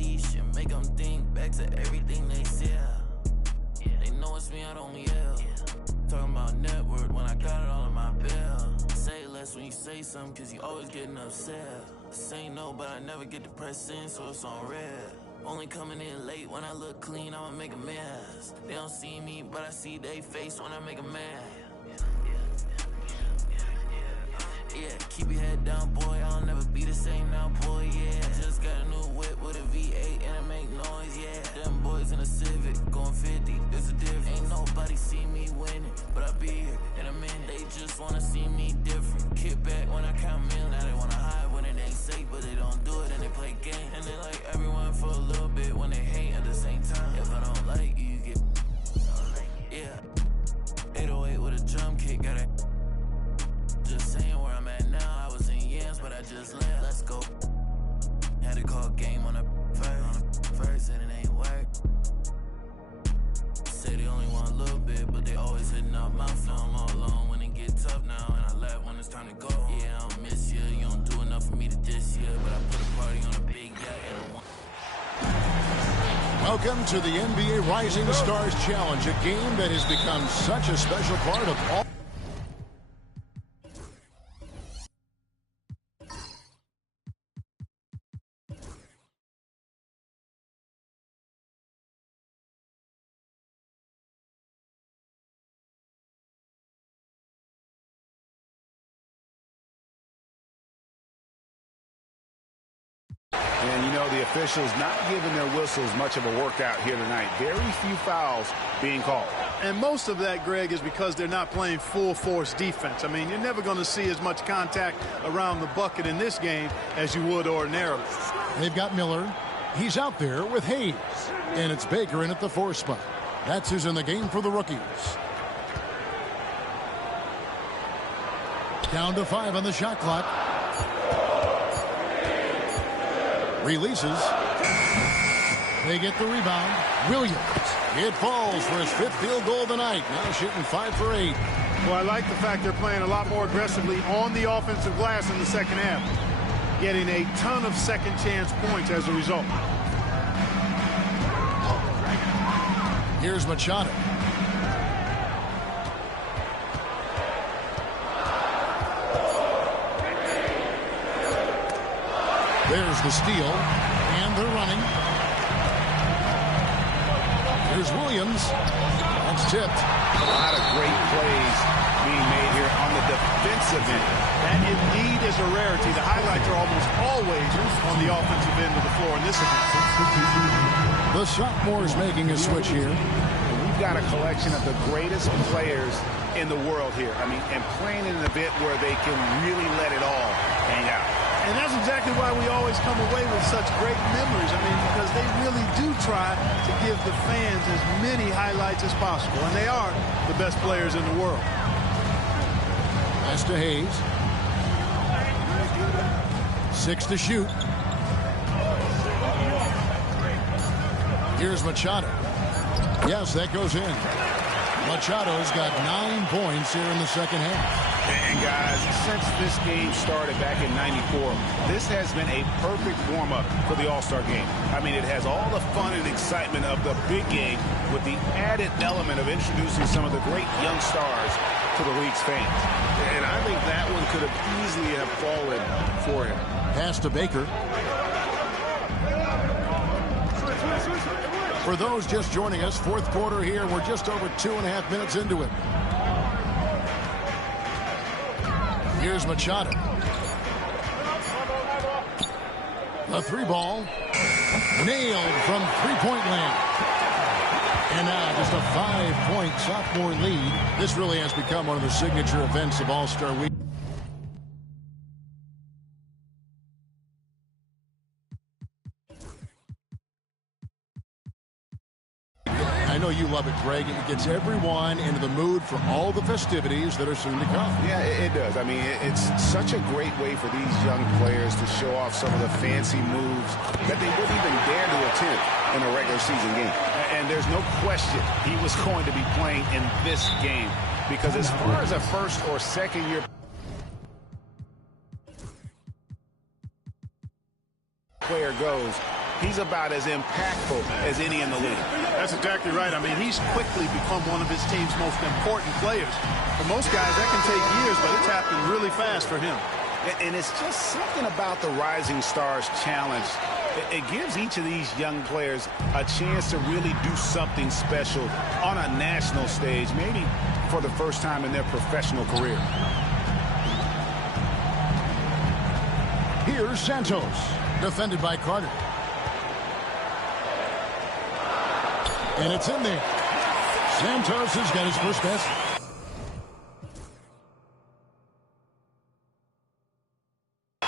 leash and make them think back to everything they said. They know it's me, I don't yell. Talking about net worth when I got it all in my bill. Say less when you say something, cause you always getting upset. Say no, but I never get depressed in, so it's on red. Only coming in late when I look clean, I'ma make a mess. They don't see me, but I see they face when I make a mess. Yeah, keep your head down, boy, I'll never be the same now, boy, yeah. Just got a new whip with a V8 and it make noise, yeah. Them boys in a Civic, going 50, there's a difference. Ain't nobody see me winning, but I be here in a minute. They just wanna see me different. Kick back when I count millions. Now they wanna hide when it ain't safe, but they don't do it and they play games. And they like everyone for a little bit when they hate at the same time. If I don't like you, you get, yeah. 808 with a drum kick, got it. Just saying where I'm at now. I was in yams, but I just left. Let's go. Had to call game on the first, and it ain't work. Say they only want a little bit, but they always hitting up my phone all alone when it get tough now, and I laugh when it's time to go. Yeah, I don't miss you. You don't do enough for me to diss you, but I put a party on a big yacht and I want. Welcome to the NBA Rising Stars Challenge, a game that has become such a special part of all. And, you know, the officials not giving their whistles much of a workout here tonight. Very few fouls being called. And most of that, Greg, is because they're not playing full-force defense. I mean, you're never going to see as much contact around the bucket in this game as you would ordinarily. They've got Miller. He's out there with Hayes. And it's Baker in at the 4 spot. That's who's in the game for the rookies. Down to 5 on the shot clock. Releases. They get the rebound. Williams. It falls for his 5th field goal of the night. Now shooting 5 for 8. Well, I like the fact they're playing a lot more aggressively on the offensive glass in the second half. Getting a ton of second chance points as a result. Here's Machado. There's the steal, and they're running. Here's Williams. That's tipped. A lot of great plays being made here on the defensive end. That indeed is a rarity. The highlights are almost always on the offensive end of the floor in this event. The sophomore's making a switch here. We've got a collection of the greatest players in the world here. I mean, and playing in an event where they can really let it all hang out. And that's exactly why we always come away with such great memories. I mean, because they really do try to give the fans as many highlights as possible. And they are the best players in the world. Pass to Hayes. 6 to shoot. Here's Machado. Yes, that goes in. Machado's got 9 points here in the second half. And guys, since this game started back in '94, this has been a perfect warm-up for the All-Star game. I mean, it has all the fun and excitement of the big game with the added element of introducing some of the great young stars to the league's fans. And I think that one could have easily have fallen for him. Pass to Baker. For those just joining us, 4th quarter here. We're just over 2.5 minutes into it. Here's Machado. The 3 ball. Nailed from 3-point land. And now just a 5-point sophomore lead. This really has become one of the signature events of All-Star Week. I know you love it, Greg. It gets everyone into the mood for all the festivities that are soon to come. Yeah, it does. I mean, it's such a great way for these young players to show off some of the fancy moves that they wouldn't even dare to attempt in a regular season game. And there's no question he was going to be playing in this game because as far as a first or second year player goes, he's about as impactful as any in the league. That's exactly right. I mean, he's quickly become one of his team's most important players. For most guys, that can take years, but it's happened really fast for him. And it's just something about the Rising Stars Challenge. It gives each of these young players a chance to really do something special on a national stage, maybe for the first time in their professional career. Here's Santos, defended by Carter. And it's in there. Santos has got his first basket.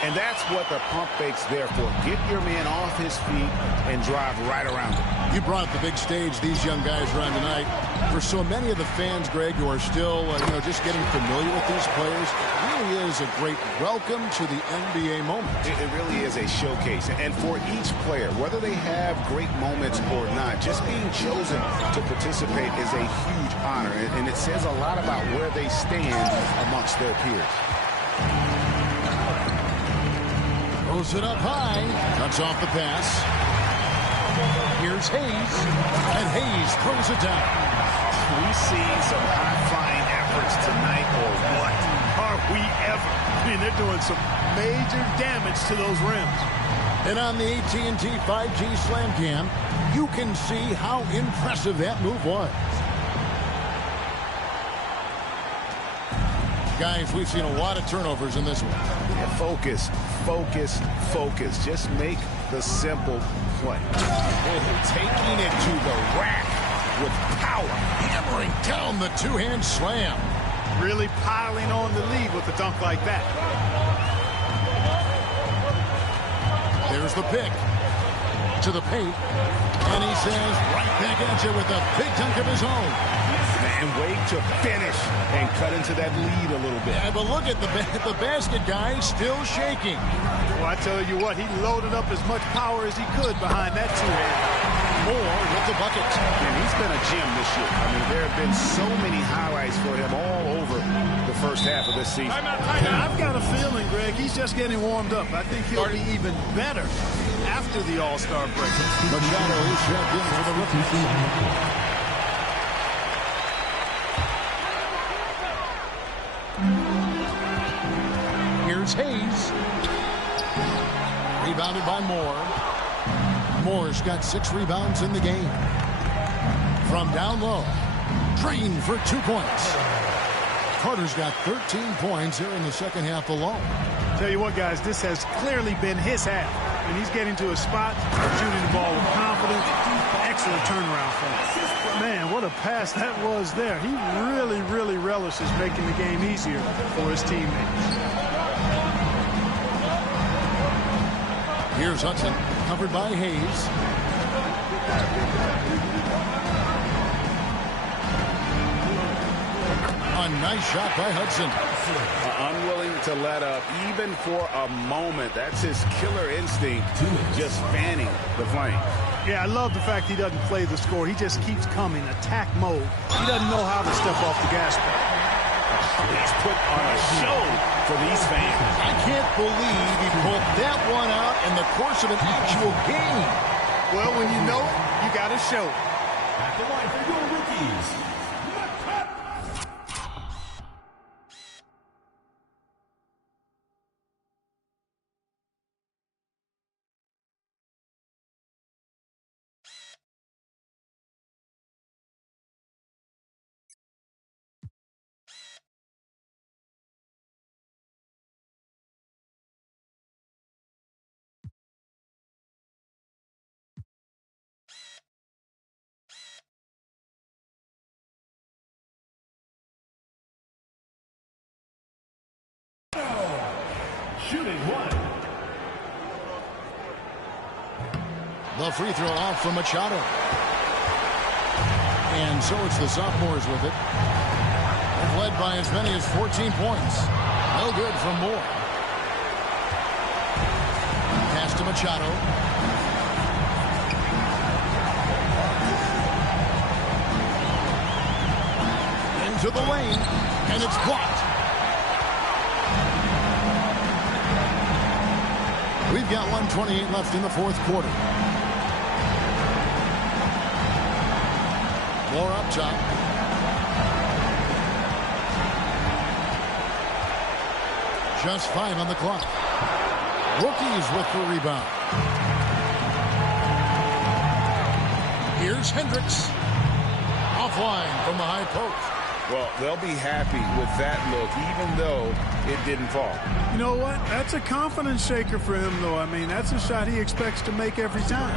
And that's what the pump fake's there for. Get your man off his feet and drive right around him. You brought up the big stage these young guys are on tonight. For so many of the fans, Greg, who are still just getting familiar with these players, it really is a great welcome to the NBA moment. It really is a showcase. And for each player, whether they have great moments or not, just being chosen to participate is a huge honor. And it says a lot about where they stand amongst their peers. Throws it up high. Cuts off the pass. Here's Hayes. And Hayes throws it down. We see some high-flying efforts tonight, or what? Are we ever? I mean, they're doing some major damage to those rims. And on the AT&T 5G Slam Cam, you can see how impressive that move was. Guys, we've seen a lot of turnovers in this one. Yeah, focus, focus, focus. Just make the simple play. Taking it to the rack with power. Hammering down the two-hand slam. Really piling on the lead with a dunk like that. There's the pick. To the paint. And he says right back at you with a big dunk of his own. And wait to finish and cut into that lead a little bit. Yeah, but look at the basket guy still shaking. Well, I tell you what, he loaded up as much power as he could behind that two-hand. More with the bucket. And he's been a gem this year. I mean, there have been so many highlights for him all over the first half of this season. I've got a feeling, Greg, he's just getting warmed up. I think he'll be even better after the All-Star break. Machado is checked in for the rookie. Here's Hayes. Rebounded by Moore. Moore's got 6 rebounds in the game. From down low. Drained for 2 points. Carter's got 13 points here in the second half alone. Tell you what, guys, this has clearly been his half. And he's getting to a spot, shooting the ball with confidence. Excellent turnaround for him. Man, what a pass that was there. He really, really relishes making the game easier for his teammates. Here's Hudson, covered by Hayes. A nice shot by Hudson. Unwilling to let up, even for a moment. That's his killer instinct, just fanning the flame. Yeah, I love the fact he doesn't play the score. He just keeps coming, attack mode. He doesn't know how to step off the gas pedal. He's put on a show for these fans. I can't believe he pulled that one out in the course of an actual game. Well, when you know it, you got to show it. At the line for your rookies. Shooting one. The free throw off from Machado. And so it's the sophomores with it. They've led by as many as 14 points. No good from Moore. Pass to Machado. Into the lane. And it's blocked. We've got 1:28 left in the fourth quarter. More up top. Just 5 on the clock. Rookies with the rebound. Here's Hendricks. Offline from the high post. Well, they'll be happy with that look, even though it didn't fall. You know what? That's a confidence shaker for him, though. I mean, that's a shot he expects to make every time.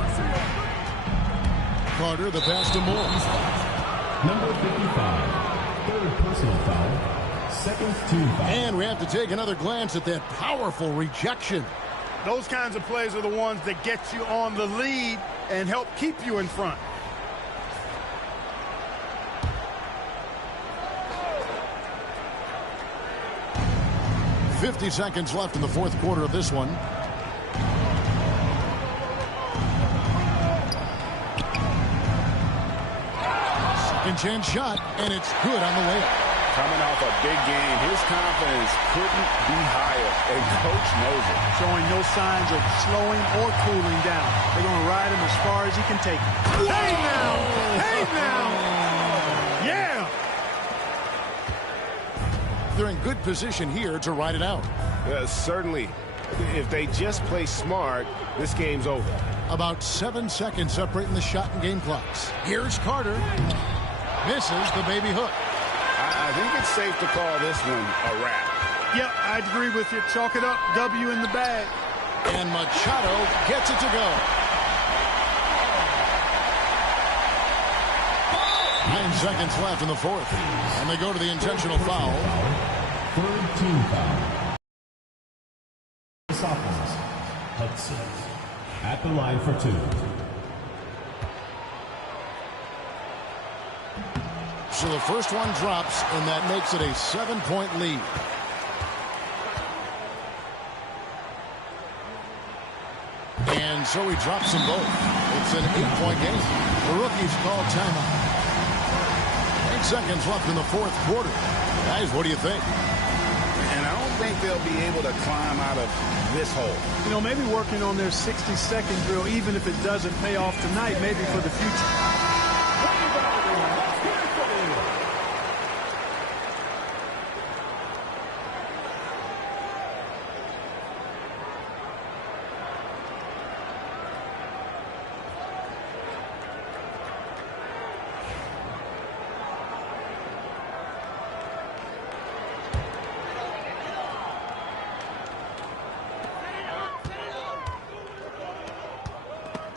Carter, the pass to Moore. Number 55, third personal foul, second team foul. And we have to take another glance at that powerful rejection. Those kinds of plays are the ones that get you on the lead and help keep you in front. .50 seconds left in the fourth quarter of this one. Second chance shot, and it's good on the layup. Coming off a big game, his confidence couldn't be higher, and Coach knows it. Showing no signs of slowing or cooling down. They're going to ride him as far as he can take him. Hey now! Hey now! Yeah! They're in good position here to ride it out. Certainly, if they just play smart, this game's over. About 7 seconds separating the shot and game clocks. Here's Carter. Misses the baby hook. I think it's safe to call this one a wrap. Yep, I'd agree with you. Chalk it up. W in the bag. And Machado gets it to go. 9 seconds left in the fourth. And they go to the intentional foul. Third team foul. Sophomores, Hudson, at the line for 2. So the first one drops, and that makes it a 7-point lead. And so he drops them both. It's an 8-point game. The rookies call timeout. 8 seconds left in the fourth quarter. Guys, what do you think? And I don't think they'll be able to climb out of this hole. You know, maybe working on their 60-second drill, even if it doesn't pay off tonight, maybe for the future.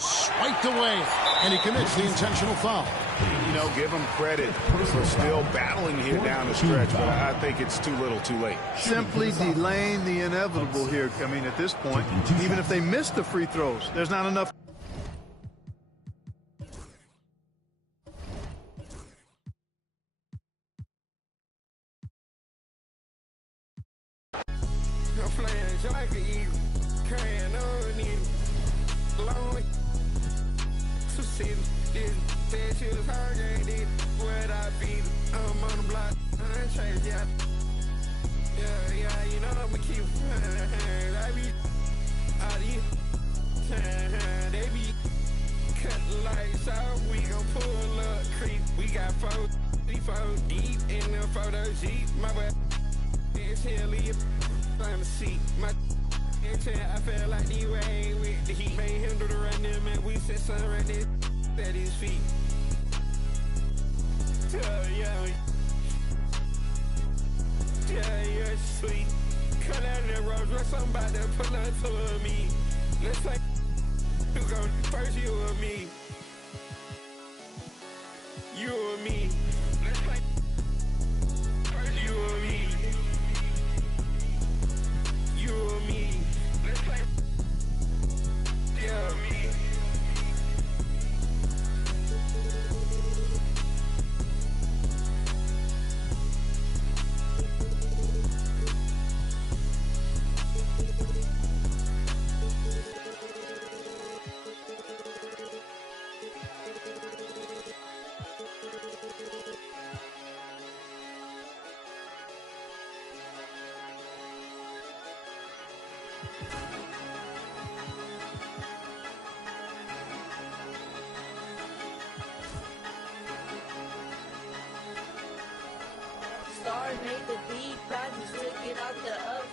Swiped away, and he commits the intentional foul. You know, give him credit for still battling here down the stretch, but I think it's too little too late. Simply delaying the inevitable here. I mean, at this point, even if they miss the free throws, there's not enough. I felt like D-Way with the heat. Made him do the run them and we said something right there at his feet. Yeah, you're sweet. Cut out the road, dress somebody pull up to me. Let's play. You go first, you or me. You or me. Let's play. First, you or me. You or me. Let's play. Yeah, me.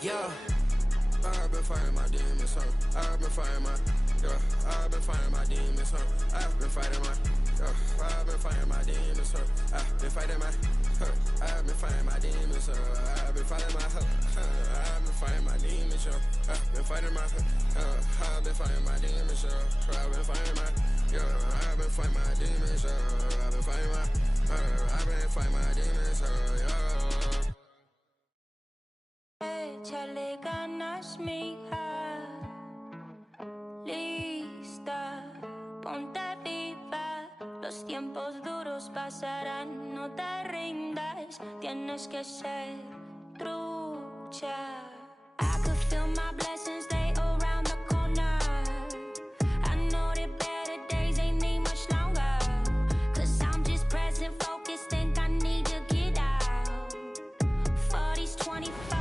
Yeah. I've been fighting my demons, huh? I've been fighting my, I've been fighting my demons, huh? I've been fighting my, I've been fighting my demons, huh? I've been fighting my, I've been fighting my demons, I've been fighting my, I've been fighting my demons, I've been fighting my, I've been fighting my demons, I've been fighting my, I've been fighting my demons, I've been fighting my, I've been fighting my demons, Échale ganas, mija. Lista, ponte viva. Los tiempos duros pasarán, no te rindas. Tienes que ser trucha. I could feel my blessings, they around the corner. I know that better days ain't need much longer. 'Cause I'm just present, focused, think I need to get out. 40s, 24.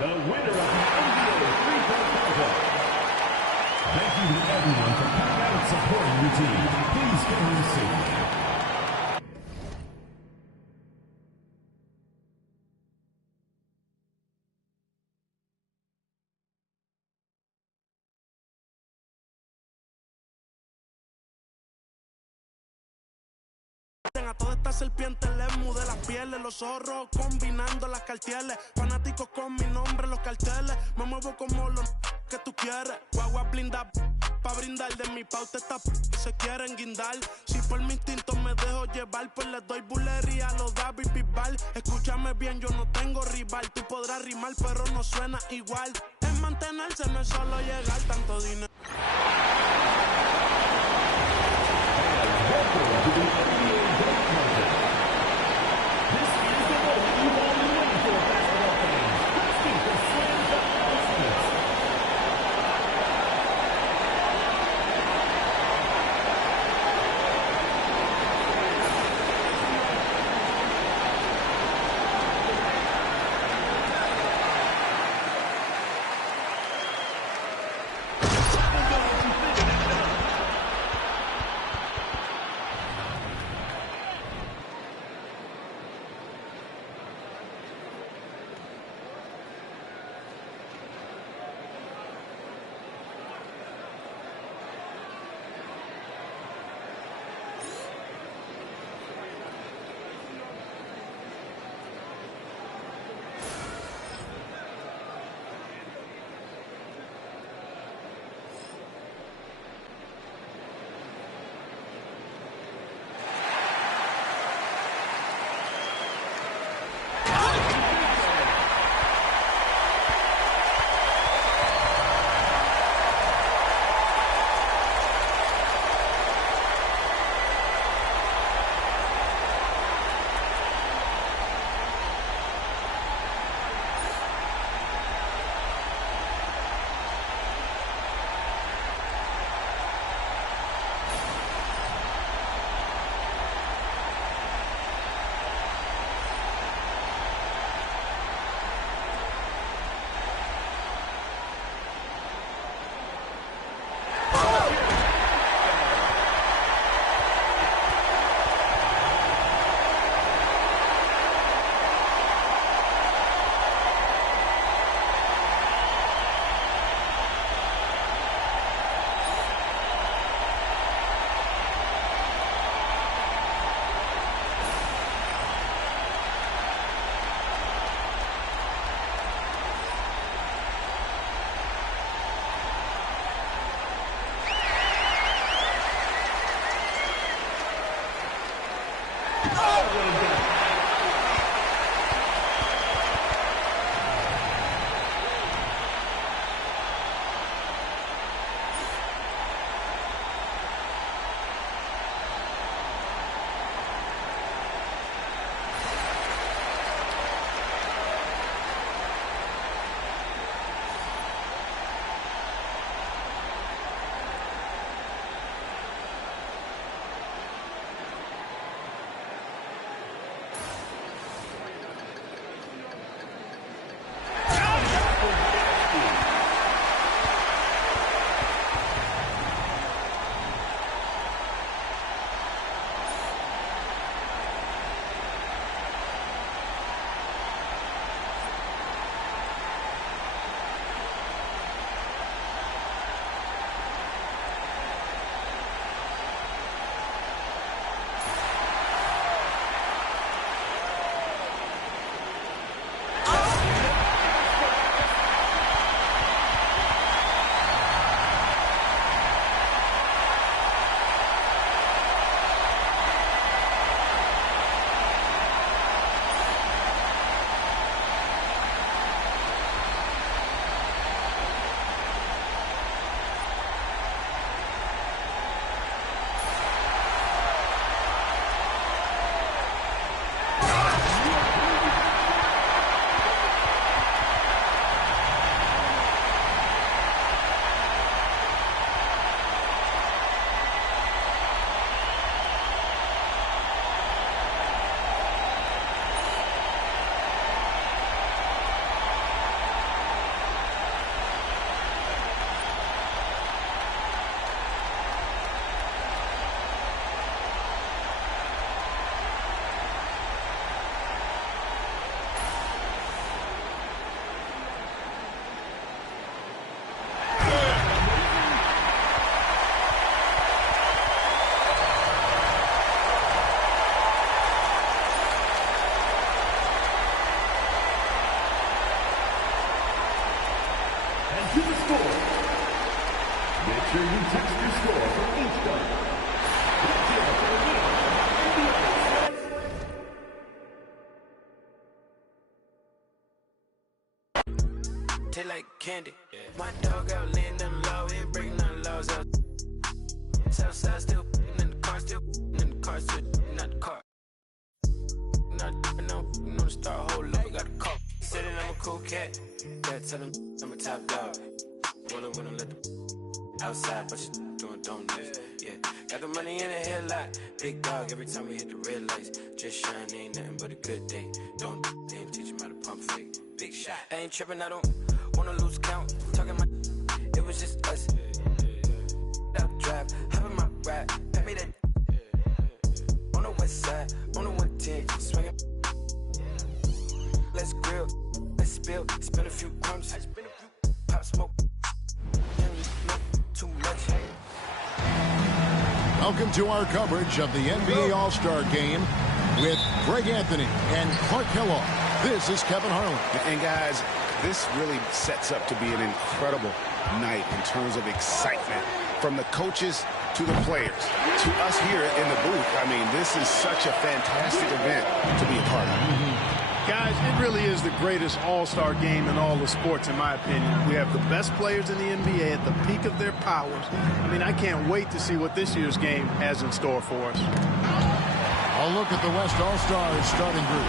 The winner of the NBA three-point contest. Thank you to everyone for coming out and supporting your team. Please get on your seat. A todas estas serpientes les mudé las pieles, los zorros combinando las carteles, fanáticos con mi nombre en los carteles, me muevo como los que tú quieres, guagua blinda pa' brindar, de mi pauta esta se quieren guindar, si por mi instinto me dejo llevar, pues les doy bulería a los David Bisbal, escúchame bien, yo no tengo rival, tú podrás rimar pero no suena igual, es mantenerse, no es solo llegar, tanto dinero. your score. Make sure you text your score from each gun. Taste like candy. My dog out laying them low, ain't breaking none laws out. Southside still in the car, still in the car, still not the car. No, star whole lot, got a call. Said that I'm a cool cat. Gotta tell him I'm a top dog. Wanna let the outside, but you doing donuts. Yeah, got the money in the headlight. Big dog every time we hit the red lights. Just shine, ain't nothing but a good day. They ain't teach him how to pump fake. Big shot. I ain't tripping, I don't wanna lose count. Talking my, it was just us. Out drive, hop in my ride, pat me that. On the west side, on the 110, swinging. Let's grill, let's spill, spin a few crumbs, pop smoke. Too much. Welcome to our coverage of the NBA All-Star Game with Greg Anthony and Clark Kellogg. This is Kevin Harlan. And guys, this really sets up to be an incredible night in terms of excitement. From the coaches to the players, to us here in the booth. I mean, this is such a fantastic event to be a part of. Guys, it really is the greatest all-star game in all the sports, in my opinion. We have the best players in the NBA at the peak of their powers. I mean, I can't wait to see what this year's game has in store for us. I'll look at the West All-Stars starting group.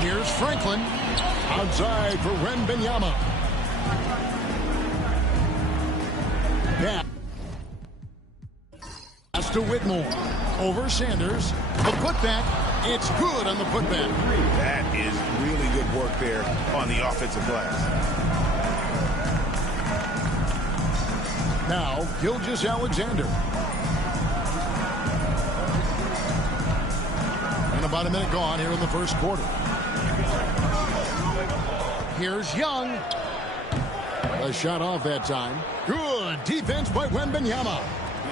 Here's Franklin. Outside for Wembanyama. Yeah. Pass to Whitmore. Over Sanders. The putback. It's good on the putback. That is really good work there on the offensive glass. Now, Gilgeous-Alexander. And about a minute gone here in the first quarter. Here's Young. A shot off that time. Good defense by Wembanyama.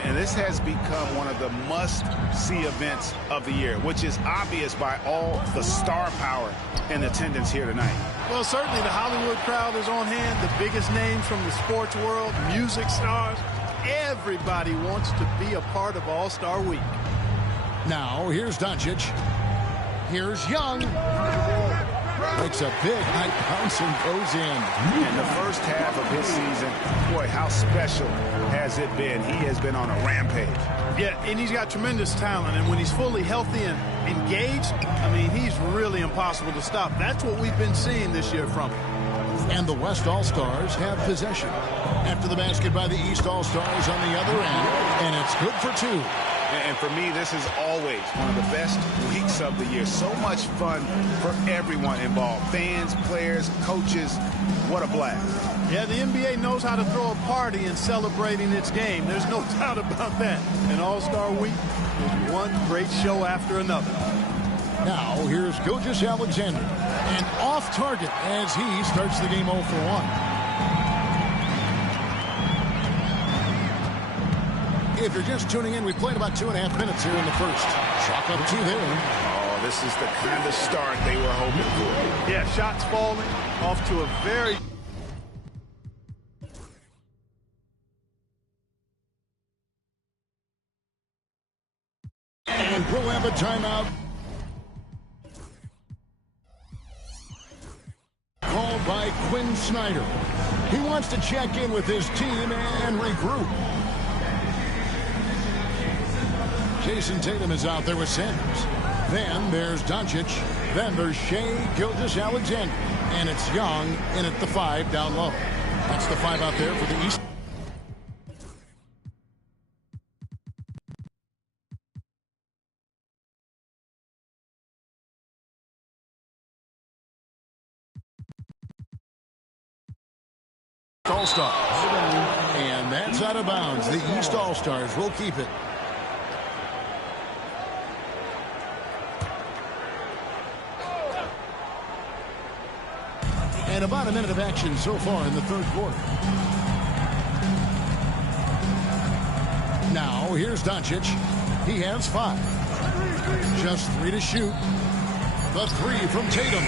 And this has become one of the must-see events of the year, which is obvious by all the star power in attendance here tonight. Well, certainly the Hollywood crowd is on hand, the biggest names from the sports world, music stars. Everybody wants to be a part of All-Star Week. Now, here's Doncic. Here's Young. Makes a big high bounce and goes in. In the first half of his season, boy, how special has it been? He has been on a rampage. Yeah, and he's got tremendous talent, and when he's fully healthy and engaged, I mean, he's really impossible to stop. That's what we've been seeing this year from him. And the West All-Stars have possession. After the basket by the East All-Stars on the other end, and it's good for two. And for me, this is always one of the best weeks of the year. So much fun for everyone involved. Fans, players, coaches. What a blast. Yeah, the NBA knows how to throw a party in celebrating its game. There's no doubt about that. And All-Star Week is one great show after another. Now, here's Gilgeous-Alexander. And off target as he starts the game 0 for 1. If you're just tuning in, we played about 2.5 minutes here in the first. Chalk up 2 there. Oh, this is the kind of start they were hoping for. Yeah, shots falling off to a very... And we'll have a timeout. Called by Quinn Snyder. He wants to check in with his team and regroup. Jason Tatum is out there with Sanders. Then there's Doncic. Then there's Shai Gilgeous-Alexander. And it's Young in at the 5 down low. That's the 5 out there for the East. All-Stars. And that's out of bounds. The East All-Stars will keep it. And about a minute of action so far in the third quarter. Now, here's Doncic. He has 5. Just 3 to shoot. The three from Tatum.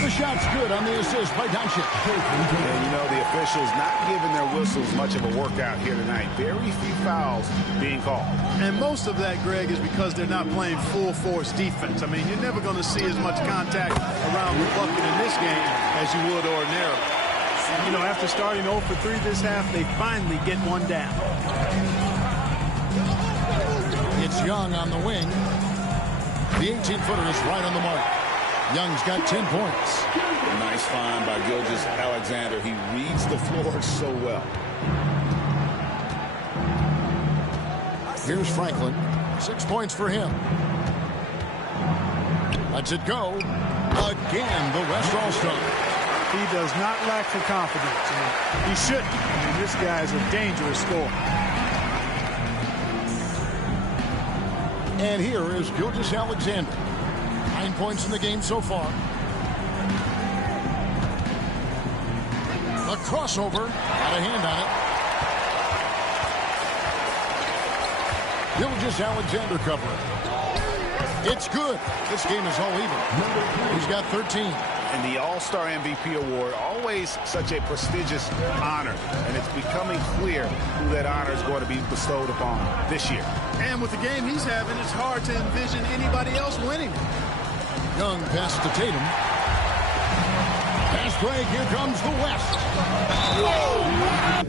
The shot's good on the assist by Doncic. And you know, the officials not giving their whistles much of a workout here tonight. Very few fouls being called. And most of that, Greg, is because they're not playing full force defense. I mean, you're never going to see as much contact around the bucket in this game as you would ordinarily. You know, after starting 0 for 3 this half, they finally get one down. It's Young on the wing. The 18-footer is right on the mark. Young's got 10 points. A nice find by Gilgeous-Alexander. He reads the floor so well. Here's Franklin. 6 points for him. Lets it go. Again, the West All-Star. He does not lack for confidence. He shouldn't. I mean, this guy is a dangerous scorer. And here is Gilgeous-Alexander. 9 points in the game so far. A crossover. Got a hand on it. Gilgeous-Alexander covering. It's good. This game is all even. He's got 13. And the All-Star MVP award, always such a prestigious honor. And it's becoming clear who that honor is going to be bestowed upon this year. And with the game he's having, it's hard to envision anybody else winning. Young pass to Tatum. Pass break. Here comes the West. Whoa!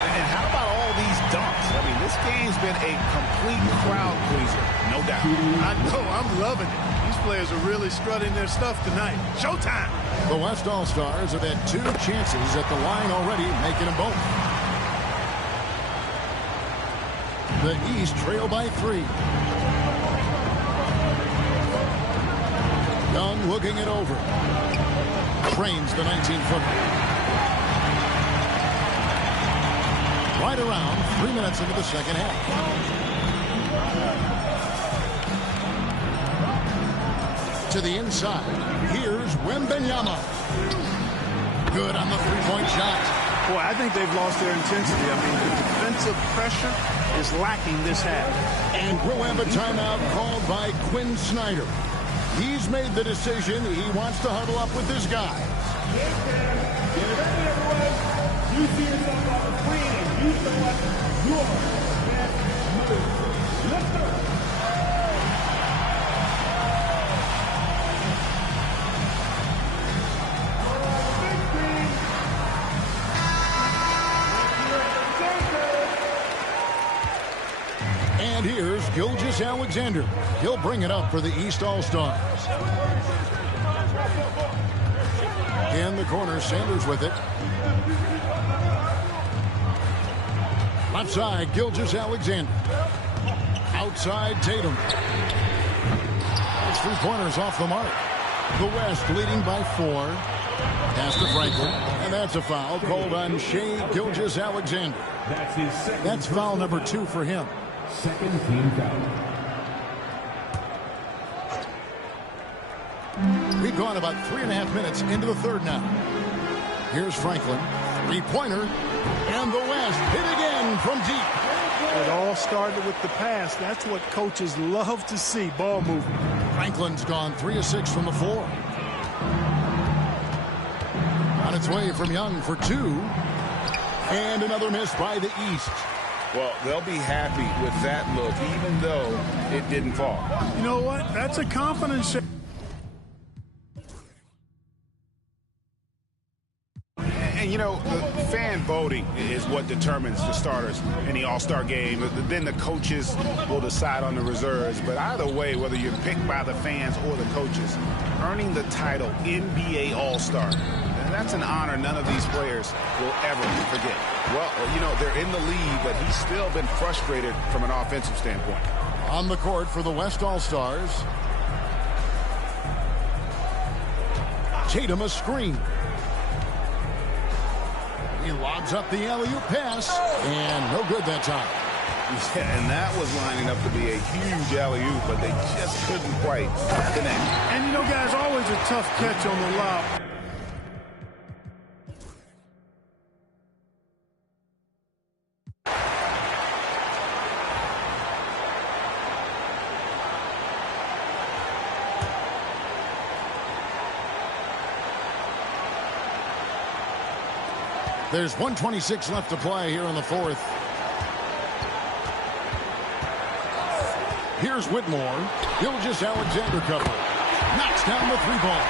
And how about all these dunks? I mean, this game's been a complete crowd pleaser, no doubt. I know, I'm loving it. These players are really strutting their stuff tonight. Showtime! The West All-Stars have had 2 chances at the line already, making them both. The East trail by 3. Young looking it over. Trains the 19-footer. Right around 3 minutes into the second half. To the inside. Here's Wembanyama. Good on the three-point shot. Boy, I think they've lost their intensity. I mean, the defensive pressure is lacking this half. And we'll have a timeout called by Quinn Snyder. He's made the decision. He wants to huddle up with his guys. Get ready, everyone. You see yourself on the your best move. Let's go. And here's Gilgeous Alexander. He'll bring it up for the East All-Stars. In the corner, Sanders with it. Left side, Gilgeous Alexander. Outside, Tatum. His three-pointers off the mark. The West leading by 4. Pass to Franklin. And that's a foul called on Shai Gilgeous Alexander. That's his second. That's foul number 2 for him. Second team foul. We've gone about 3.5 minutes into the third now. Here's Franklin. Three-pointer. And the West hit again from deep. It all started with the pass. That's what coaches love to see, ball movement. Franklin's gone 3 of 6 from the floor. On its way from Young for 2. And another miss by the East. Well, they'll be happy with that look, even though it didn't fall. You know what? That's a confidence shot. And, you know, the fan voting is what determines the starters in the All-Star game. Then the coaches will decide on the reserves. But either way, whether you're picked by the fans or the coaches, earning the title NBA All-Star, that's an honor none of these players will ever forget. Well, you know, they're in the lead, but he's still been frustrated from an offensive standpoint. On the court for the West All-Stars. Tatum a screen. He lobs up the alley-oop pass, and no good that time. Yeah, and that was lining up to be a huge alley-oop, but they just couldn't quite connect. And, you know, guys, always a tough catch on the lob. There's 1:26 left to play here in the fourth. Here's Whitmore. Gilgeous Alexander cover. Knocks down the 3-ball.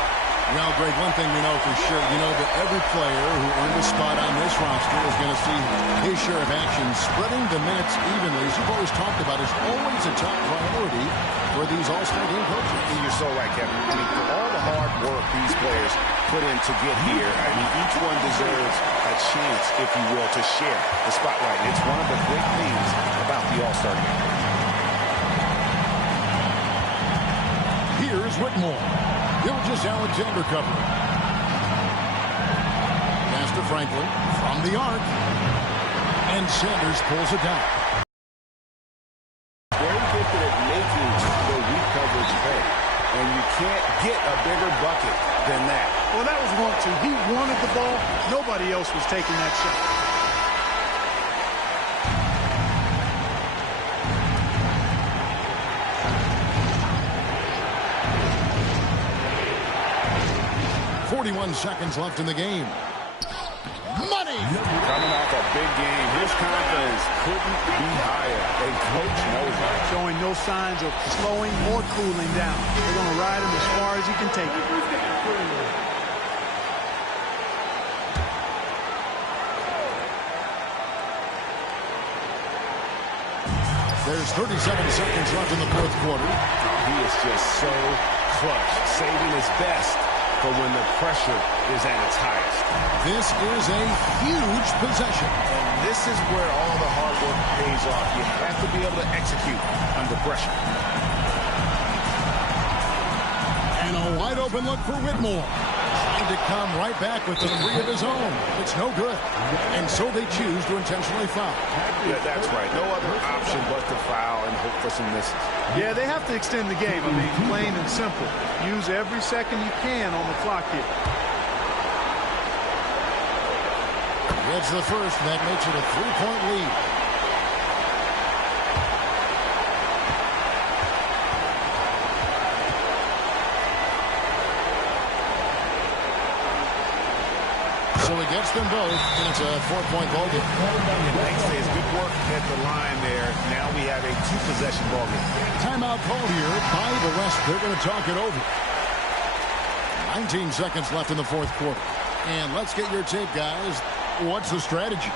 Well, Greg, one thing we know for sure, you know that every player who earned a spot on this roster is going to see his share of action. Spreading the minutes evenly, as you've always talked about, is always a top priority for these All-Star game coaches. You're so right, Kevin. I mean, for all the hard work these players put in to get here, I mean, each one deserves a chance, if you will, to share the spotlight. It's one of the great things about the All-Star game. Here's Whitmore. Gilgeous Alexander cover. Pass to Franklin from the arc. And Sanders pulls it down. Very gifted at making the weak coverage pay. And you can't get a bigger bucket than that. Well, that was 1-2. He wanted the ball. Nobody else was taking that shot. Seconds left in the game. Money! Coming off a big game, his confidence couldn't be higher. And coach knows that. Showing no signs of slowing or cooling down. They're going to ride him as far as he can take it. There's 37 seconds left in the fourth quarter. He is just so clutch, saving his best for when the pressure is at its highest. This is a huge possession. And this is where all the hard work pays off. You have to be able to execute under pressure. And a wide open look for Whitmore. Trying to come right back with the 3 of his own. It's no good. And so they choose to intentionally foul. Yeah, that's right. No other option but to foul and hope for some misses. Yeah, they have to extend the game. I mean, plain and simple. Use every second you can on the clock here. Gets the first, and that makes it a 3-point lead. So he gets them both, and it's a 4-point ball game. And thanks to his good work at the line there, now we have a 2-possession ball game. Timeout called here by the West. They're going to talk it over. 19 seconds left in the fourth quarter. And let's get your take, guys. What's the strategy?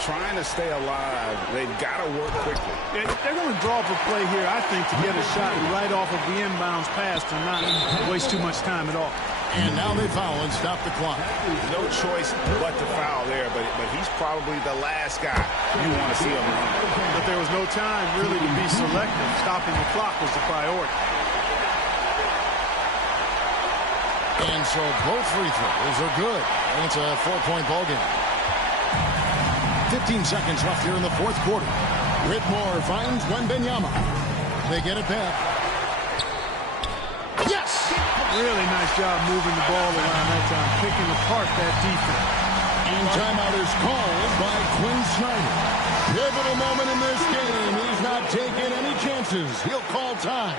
Trying to stay alive. They've got to work quickly. They're going to draw up a play here, I think, to get a shot right off of the inbounds pass to not waste too much time at all. And now they foul and stop the clock. No choice but to foul there, but he's probably the last guy you want to see him run. But there was no time really to be selective. Stopping the clock was the priority. And so both free throws are good. And it's a 4-point ball game. 15 seconds left here in the fourth quarter. Whitmore finds Wembanyama. They get it back. Yes! Really nice job moving the ball around that time, picking apart that defense. And timeout is called by Quinn Snyder. Pivotal moment in this game. He's not taking any chances. He'll call time.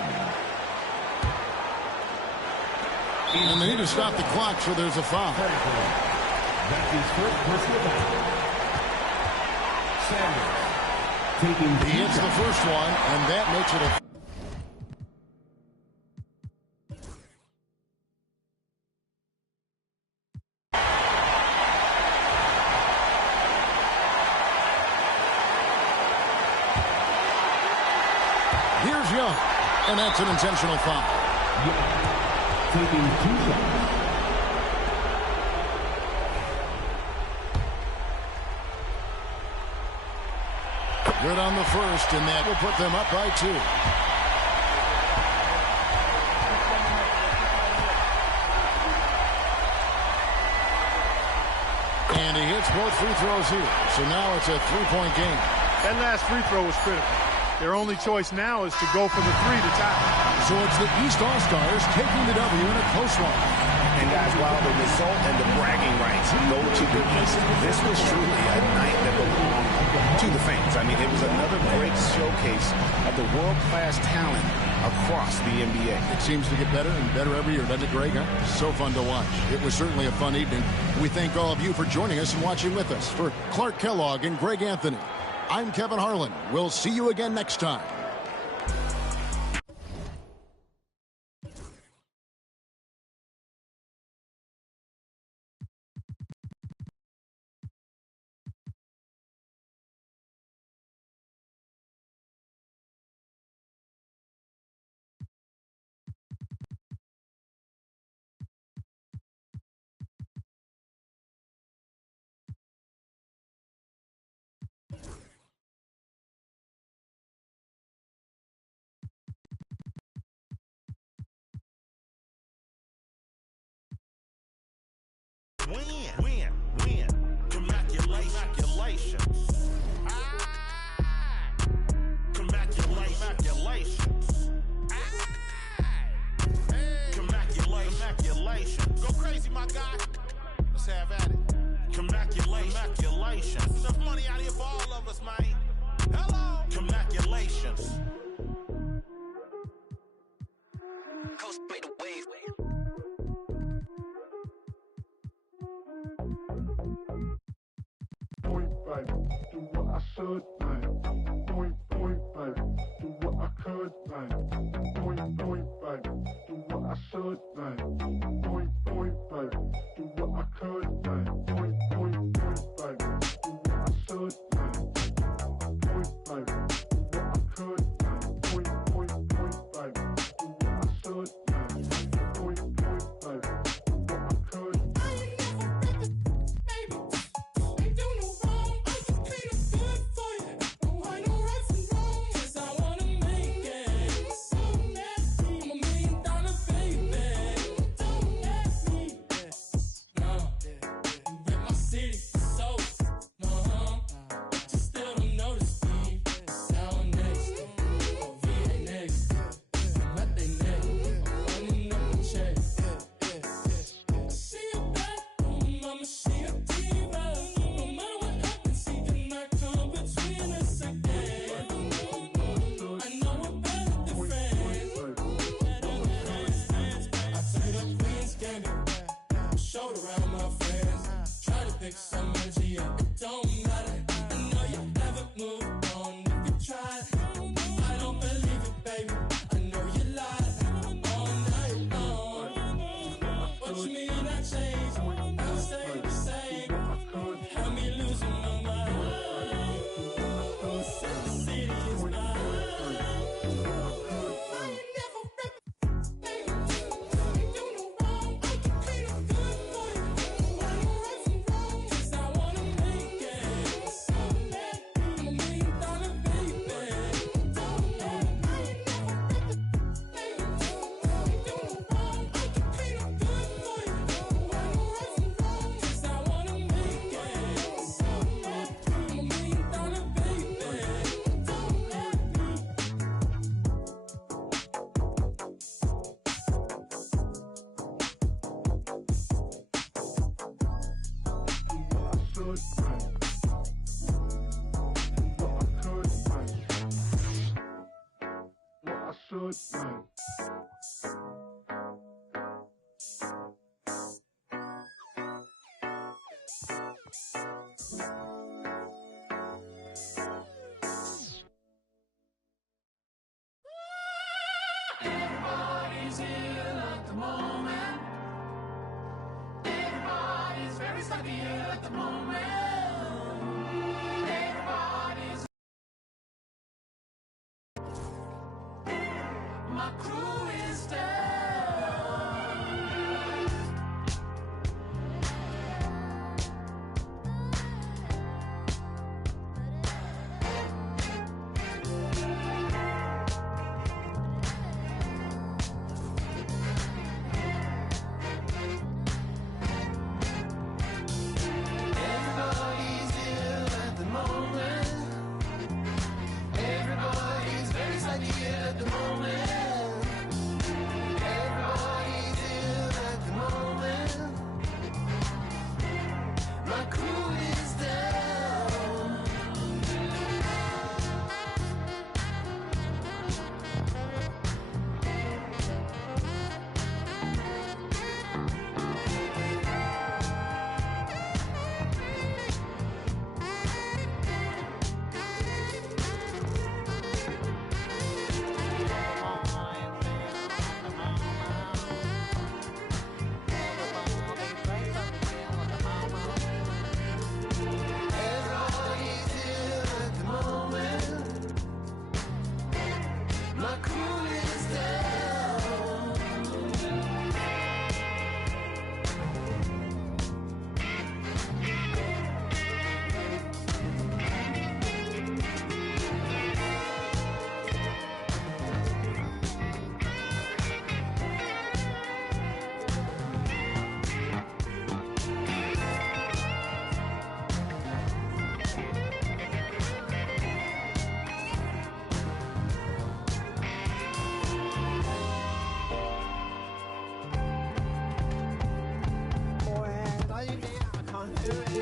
And they need to stop the clock, so there's a foul. That's his first personal foul. Sanders taking He hits the first one, and that makes it a... Here's Young, and that's an intentional foul. taking 2 shots. Good on the first, and that will put them up by 2. And he hits both free throws here. So now it's a 3-point game. That last free throw was critical. Their only choice now is to go for the 3 to tie. So it's the East All-Stars taking the W in a close one. And guys, while the result and the bragging rights go to the East, this was truly a night that belonged to the fans. I mean, it was another great showcase of the world-class talent across the NBA. It seems to get better and better every year, doesn't it, Greg? Huh? So fun to watch. It was certainly a fun evening. We thank all of you for joining us and watching with us. For Clark Kellogg and Greg Anthony, I'm Kevin Harlan. We'll see you again next time. Win. Congratulations. Congratulations. Go crazy, my guy. Let's have at it. Congratulations. Enough money out here for all of us, man. Hello. Congratulations. Coast made a wave. Baby, do what I should, baby. Point, baby, do what I could, baby. Point, baby, do what I should, baby. Point, baby, do what I could, baby. Point, baby, do what I should, baby. Point, baby, do what I could, baby. Point, baby, do what I should, baby. Point, baby, do what I could, should, man. Everybody's ill at the moment. Everybody's very slightly ill at the moment. Everybody's. My crew is down. Everybody's ill at the moment. Everybody's very slightly ill at the moment. Everybody's ill at the moment. My crew is down. Everybody's ill at the moment. My crew is down.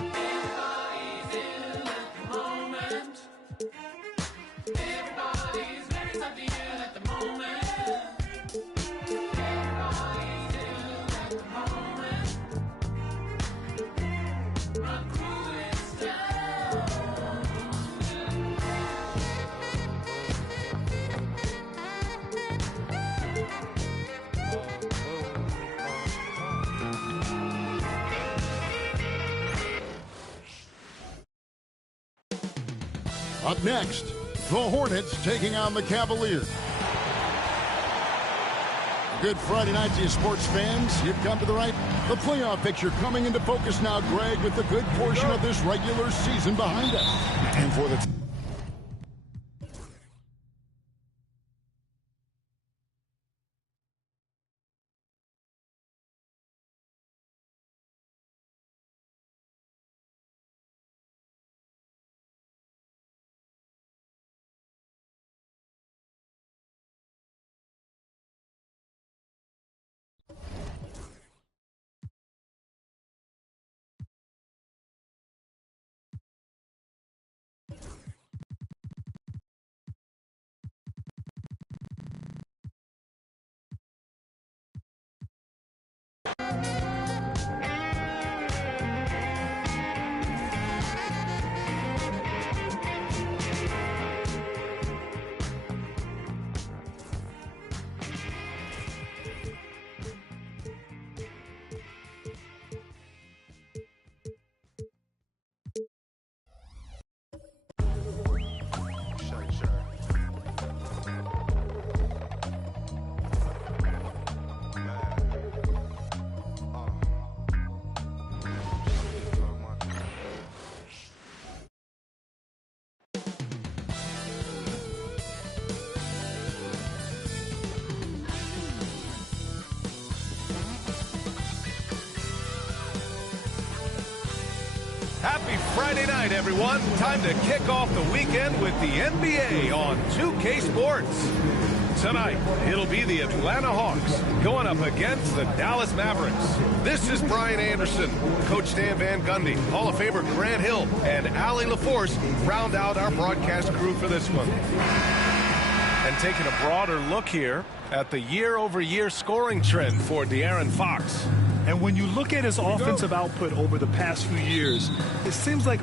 Everybody's ill at the moment. Everybody's very slightly ill at the moment. Everybody's ill at the moment. My crew is down. Up next, the Hornets taking on the Cavaliers. Good Friday night to you, sports fans. You've come to the right. The playoff picture coming into focus now, Greg, with a good portion of this regular season behind us. And for the Happy Friday night, everyone. Time to kick off the weekend with the NBA on 2K Sports. Tonight, it'll be the Atlanta Hawks going up against the Dallas Mavericks. This is Brian Anderson. Coach Dan Van Gundy, Hall of Famer Grant Hill, and Allie LaForce round out our broadcast crew for this one. And taking a broader look here at the year-over-year scoring trend for De'Aaron Fox. And when you look at his offensive output over the past few years, it seems like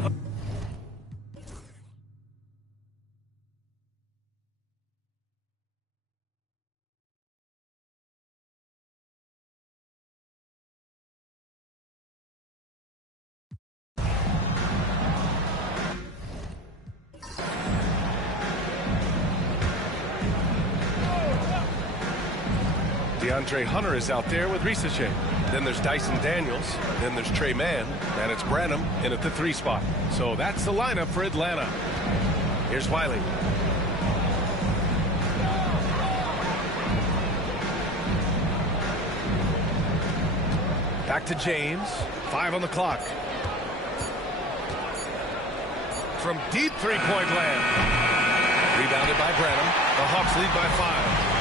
DeAndre Hunter is out there with Risache. Then there's Dyson Daniels. Then there's Trey Mann. And it's Branham in at the 3 spot. So that's the lineup for Atlanta. Here's Wiley. Back to James. 5 on the clock. From deep three-point land. Rebounded by Branham. The Hawks lead by 5.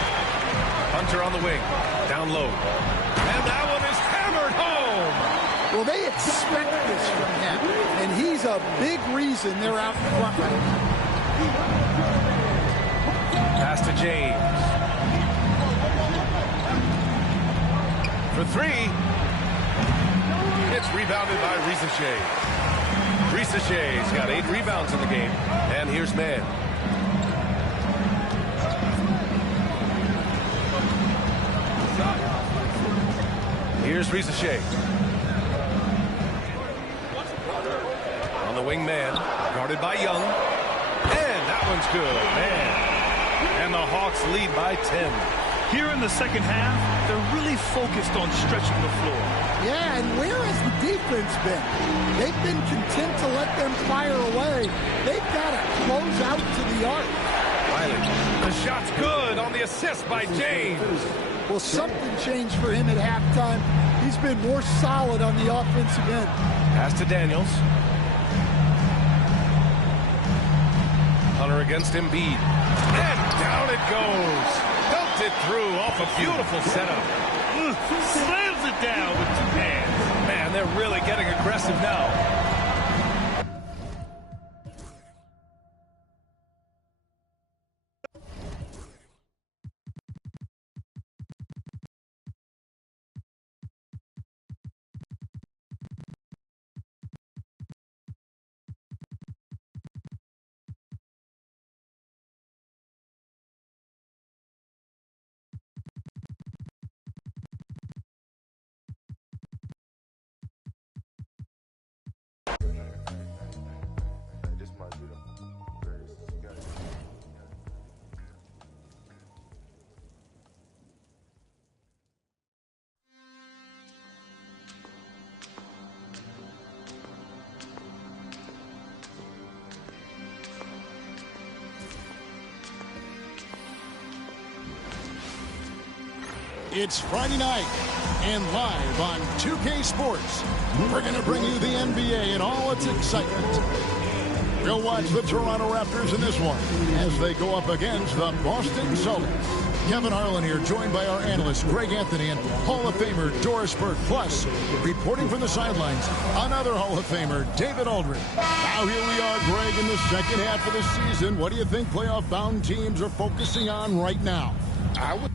Hunter on the wing, down low. And that one is hammered home. Well, they expect this from him, and he's a big reason they're out front right now. Pass to James. For 3. It's rebounded by Risache. Risache's got 8 rebounds in the game. And here's Mann. Here's Risache. On the wing man, guarded by Young. And that one's good, man. And the Hawks lead by 10. Here in the second half, they're really focused on stretching the floor. Yeah, and where has the defense been? They've been content to let them fire away. They've got to close out to the arc. Wiley, the shot's good on the assist by James. Well, something changed for him at halftime. He's been more solid on the offensive end. Pass to Daniels. Hunter against Embiid. And down it goes. Dumped it through off a beautiful setup. Slams it down with 2 hands. Man, they're really getting aggressive now. It's Friday night, and live on 2K Sports, we're going to bring you the NBA and all its excitement. We'll watch the Toronto Raptors in this one as they go up against the Boston Celtics. Kevin Harlan here, joined by our analyst Greg Anthony and Hall of Famer Doris Burke. Plus, reporting from the sidelines, another Hall of Famer, David Aldridge. Now here we are, Greg, in the second half of the season. What do you think playoff-bound teams are focusing on right now? I would.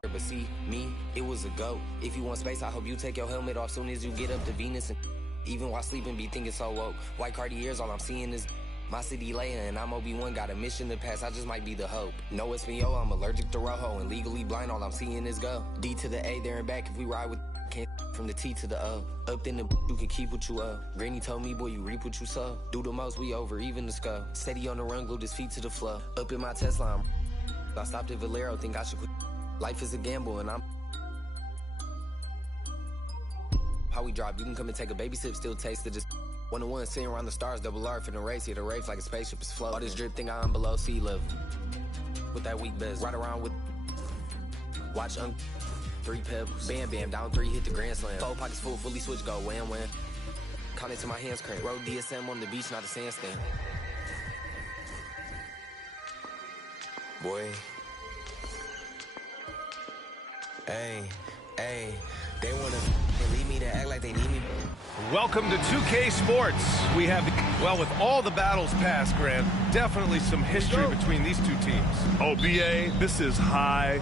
But see, me, it was a go. If you want space, I hope you take your helmet off soon as you get up to Venus. And even while sleeping, be thinking so woke. White Cartiers, all I'm seeing is my city Leia, and I'm Obi-Wan, got a mission to pass, I just might be the hope. No Espanol, I'm allergic to Rojo, and legally blind, all I'm seeing is go. D to the A, there and back, if we ride with Can't from the T to the O. Up in the you can keep what you owe. Granny told me, boy, you reap what you sow. Do the most, we over, even the skull. Steady on the run, glued his feet to the floor. Up in my Tesla, I stopped at Valero, think I should quit. Life is a gamble, and I'm how we drop. You can come and take a baby sip, still taste it. Just 1-1, sitting around the stars, double R for the race. Here the race like a spaceship is floating. All this drip thing I'm below sea level. With that weak best, right around with. Watch 3 pebbles, bam bam, down 3, hit the grand slam. 4 pockets full, fully switch, go wham wham. Count it to my hands crank. Road DSM on the beach, not a sandstand. Boy. Hey, they wanna leave me to act like they need me. Welcome to 2K Sports. We have, well, with all the battles past, Grant, definitely some history between these two teams. Oh, BA, this is high.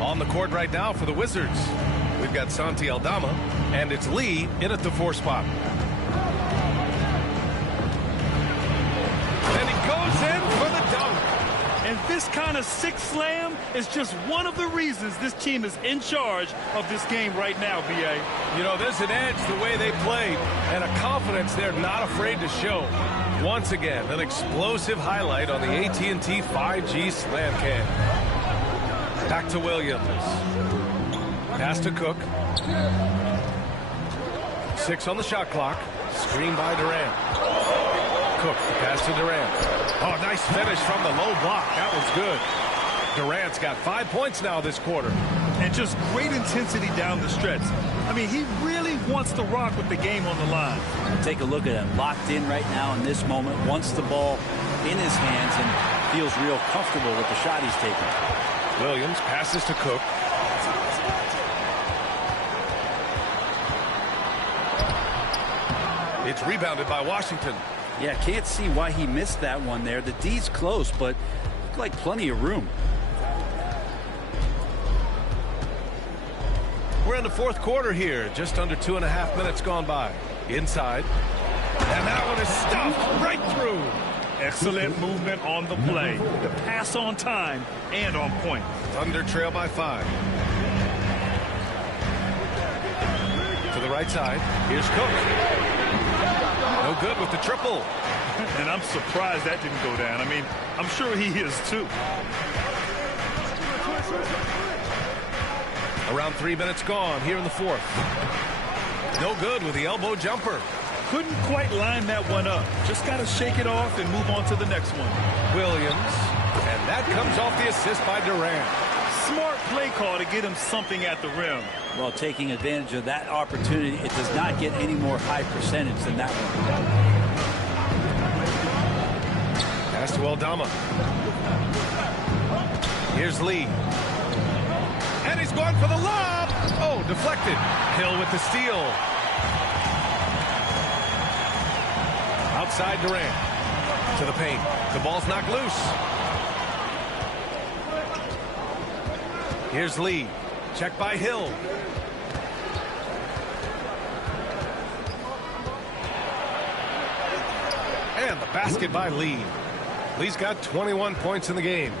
On the court right now for the Wizards, we've got Santi Aldama, and it's Lee in at the 4 spot. And he goes in for the dunk. And this kind of sick slam is just one of the reasons this team is in charge of this game right now, BA. You know, there's an edge the way they played, and a confidence they're not afraid to show. Once again, an explosive highlight on the AT&T 5G slam cam. Back to Williams. Pass to Cook. 6 on the shot clock. Screen by Durant. Cook, the pass to Durant. Oh, nice finish from the low block. That was good. Durant's got 5 points now this quarter. And just great intensity down the stretch. I mean, he really wants to rock with the game on the line. Take a look at him. Locked in right now in this moment. Wants the ball in his hands and feels real comfortable with the shot he's taking. Williams passes to Cook. It's rebounded by Washington. Yeah, can't see why he missed that one there. The D's close, but looked like plenty of room. We're in the 4th quarter here. Just under 2.5 minutes gone by. Inside. And that one is stuffed right through. Excellent movement on the play. The pass on time and on point. Thunder trail by 5. To the right side. Here's Cook. No good with the triple. And I'm surprised that didn't go down. I mean, I'm sure he is too. Around 3 minutes gone here in the 4th. No good with the elbow jumper. Couldn't quite line that one up. Just got to shake it off and move on to the next one. Williams. And that comes off the assist by Durant. Smart play call to get him something at the rim. Well, taking advantage of that opportunity, it does not get any more high percentage than that one. Pass to Aldama. Here's Lee. And he's going for the lob. Oh, deflected. Hill with the steal. Outside Durant. To the paint. The ball's knocked loose. Here's Lee. Check by Hill. And the basket by Lee. Lee's got 21 points in the game.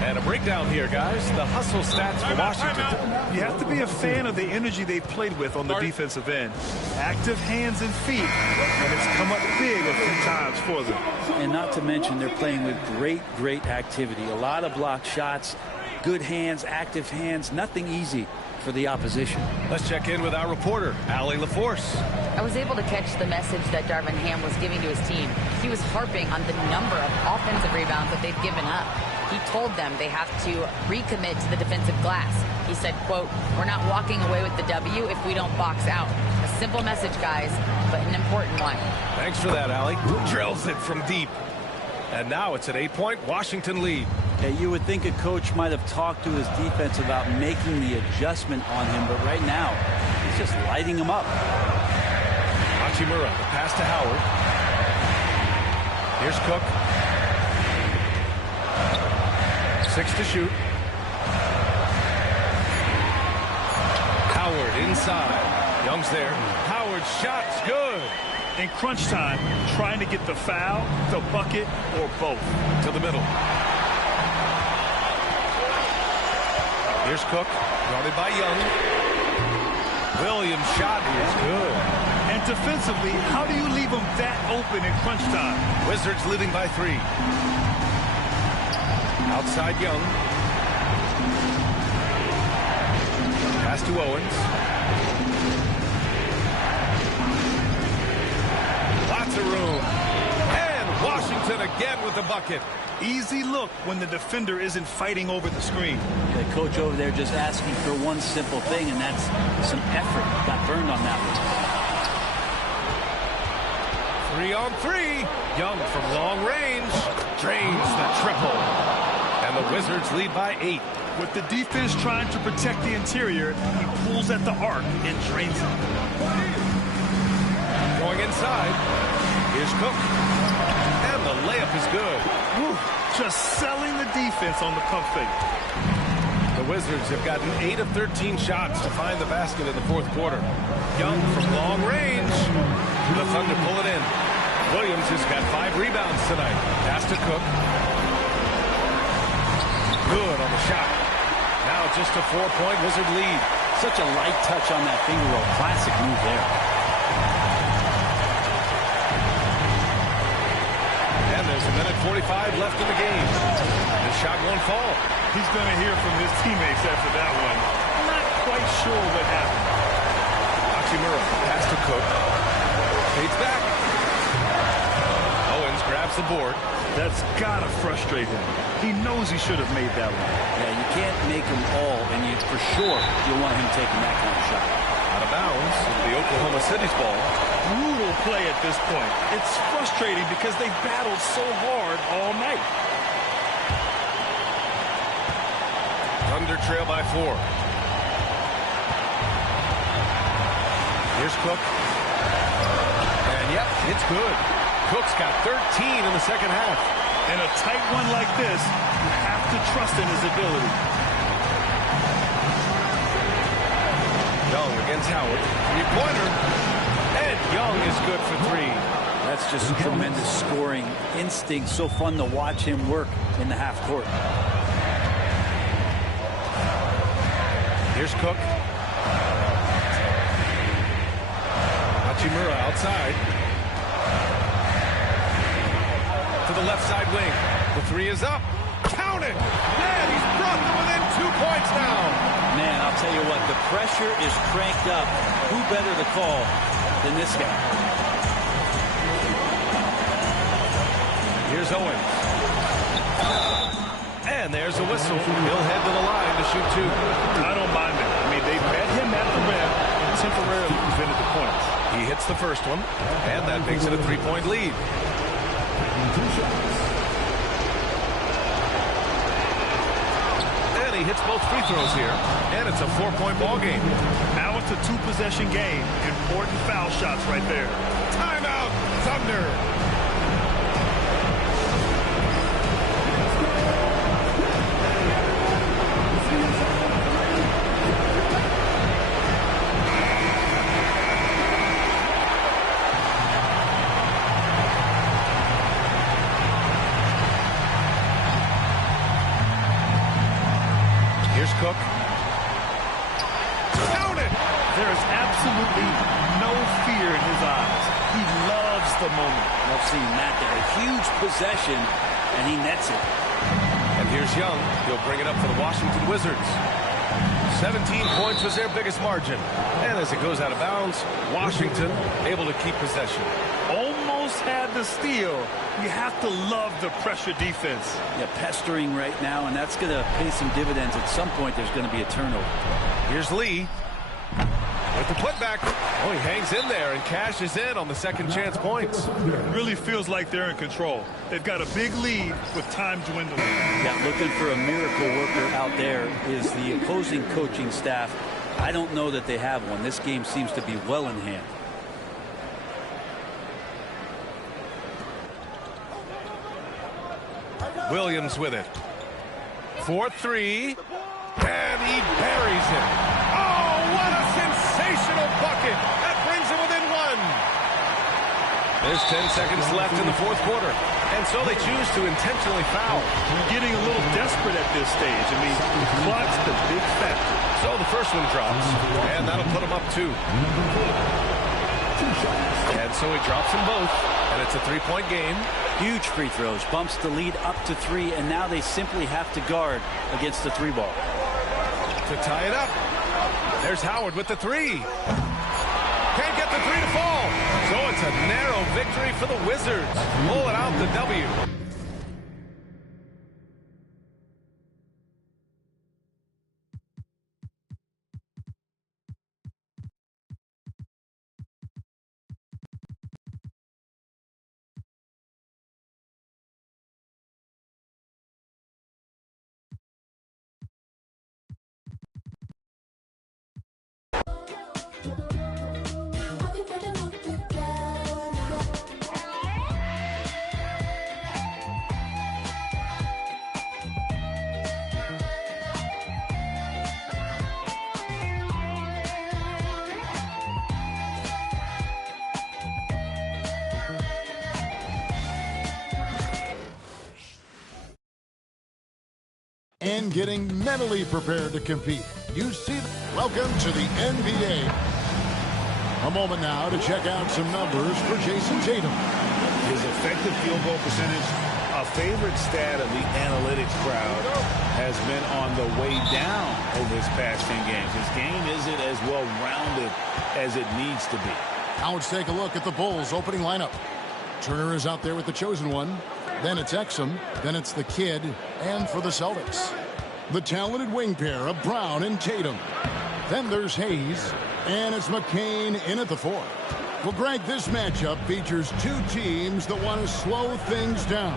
And a breakdown here, guys. The hustle stats for Washington. You have to be a fan of the energy they've played with on the defensive end. Active hands and feet, and it's come up big a few times for them. And not to mention they're playing with great activity. A lot of blocked shots, good hands, active hands, nothing easy for the opposition. Let's check in with our reporter, Allie LaForce. I was able to catch the message that Darvin Ham was giving to his team. He was harping on the number of offensive rebounds that they've given up. He told them they have to recommit to the defensive glass. He said, quote, "We're not walking away with the W if we don't box out." A simple message, guys, but an important one. Thanks for that, Allie. Drills it from deep. And now it's an 8-point Washington lead. Yeah, you would think a coach might have talked to his defense about making the adjustment on him, but right now, he's just lighting him up. Hachimura, the pass to Howard. Here's Cook. 6 to shoot. Howard inside. Young's there. Howard's shot's good. In crunch time, trying to get the foul, the bucket, or both. To the middle. Here's Cook, guarded by Young. Williams' shot is good. And defensively, how do you leave them that open in crunch time? Wizards leading by 3. Outside Young. Pass to Owens. Lots of room. And Washington again with the bucket. Easy look when the defender isn't fighting over the screen. The coach over there just asking for one simple thing, and that's some effort. Got burned on that one. 3 on 3. Young from long range. Drains the triple. And the Wizards lead by 8. With the defense trying to protect the interior, he pulls at the arc and drains it. Going inside. Here's Cook. And the layup is good. Whew, just selling the defense on the pump fake. The Wizards have gotten 8 of 13 shots to find the basket in the fourth quarter. Young from long range. The Thunder pull it in. Williams has got 5 rebounds tonight. Pass to Cook. Good on the shot. Now just a 4-point Wizard lead. Such a light touch on that finger roll. Classic move there. And there's a minute 45 left in the game. The shot won't fall. He's going to hear from his teammates after that one. Not quite sure what happened. Hachimura pass to Cook. Fades back. Owens grabs the board. That's got to frustrate him. He knows he should have made that one. Yeah, you can't make them all, and you for sure you'll want him taking that kind of shot. Out of bounds, the Oklahoma City's ball. Brutal play at this point. It's frustrating because they battled so hard all night. Thunder trail by 4. Here's Cook. And yep, it's good. Cook's got 13 in the second half. In a tight one like this, you have to trust in his ability. Young against Howard. 3-pointer. And Young is good for 3. That's just tremendous scoring instinct. So fun to watch him work in the half court. Here's Cook. Hachimura outside. To the left side wing. The 3 is up. Count it! Man, he's brought them within 2 points now. Man, I'll tell you what, the pressure is cranked up. Who better to call than this guy? Here's Owens. And there's a whistle. He'll head to the line to shoot 2. I don't mind it. I mean, they met him at the rim and temporarily prevented the points. He hits the first one, and that makes it a 3-point lead. And he hits both free throws here, and it's a 4-point ball game. Now it's a 2-possession game. Important foul shots right there. Timeout, Thunder. Cook. Count it! There is absolutely no fear in his eyes. He loves the moment. Love seeing that there. A huge possession, and he nets it. And here's Young. He'll bring it up for the Washington Wizards. 17 points was their biggest margin. And as it goes out of bounds, Washington able to keep possession. Almost had the steal. You have to love the pressure defense. Yeah, pestering right now, and that's going to pay some dividends. At some point, there's going to be a turnover. Here's Lee with the putback. Oh, he hangs in there and cashes in on the second chance points. Really feels like they're in control. They've got a big lead with time dwindling. Yeah, looking for a miracle worker out there is the opposing coaching staff. I don't know that they have one. This game seems to be well in hand. Williams with it. 4-3. And he buries it. Oh, what a sensational bucket. That brings him within one. There's 10 seconds left in the fourth quarter. And so they choose to intentionally foul. Getting a little desperate at this stage. I mean, clock's the big factor. So the first one drops. And that'll put him up 2. And so he drops them both. And it's a 3-point game. Huge free throws. Bumps the lead up to 3. And now they simply have to guard against the 3-ball. To tie it up. There's Howard with the 3. Can't get the 3 to fall. So it's a narrow victory for the Wizards. Pulling out the W. And getting mentally prepared to compete. You see, welcome to the NBA. A moment now to check out some numbers for Jason Tatum. His effective field goal percentage, a favorite stat of the analytics crowd, has been on the way down over his past 10 games. His game isn't as well-rounded as it needs to be. Now let's take a look at the Bulls' opening lineup. Turner is out there with the chosen one. Then it's Exum. Then it's the kid. And for the Celtics, the talented wing pair of Brown and Tatum. Then there's Hayes. And it's McCain in at the 4. Well, Greg, this matchup features 2 teams that want to slow things down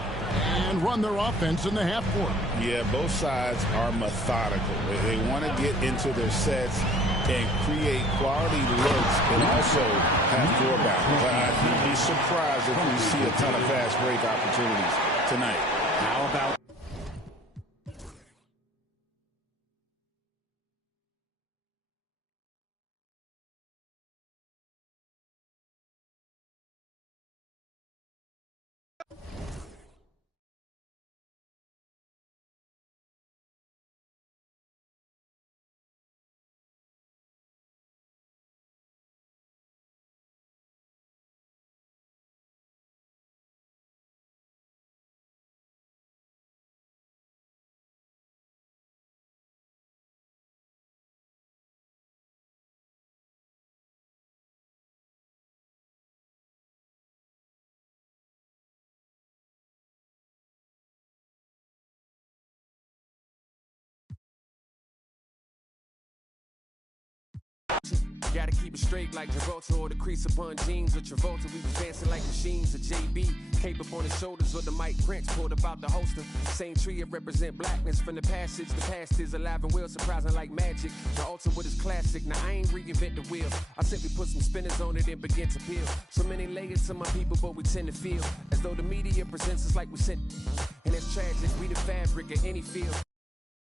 and run their offense in the half court. Yeah, both sides are methodical. They want to get into their sets and create quality looks and also have floor balance. I'd be surprised if we see a ton of fast break opportunities tonight. How about Gotta keep it straight like Travolta or the crease upon jeans with Travolta. We was dancing like machines. A JB cape up on his shoulders with the Mike Prince pulled about the holster. Same tree, it represent blackness from the passage. The past is alive and well, surprising like magic. The altar with his classic. Now I ain't reinvent the wheel. I simply put some spinners on it and begin to peel. So many layers to my people, but we tend to feel as though the media presents us like we sent. And it's tragic. We the fabric of any field.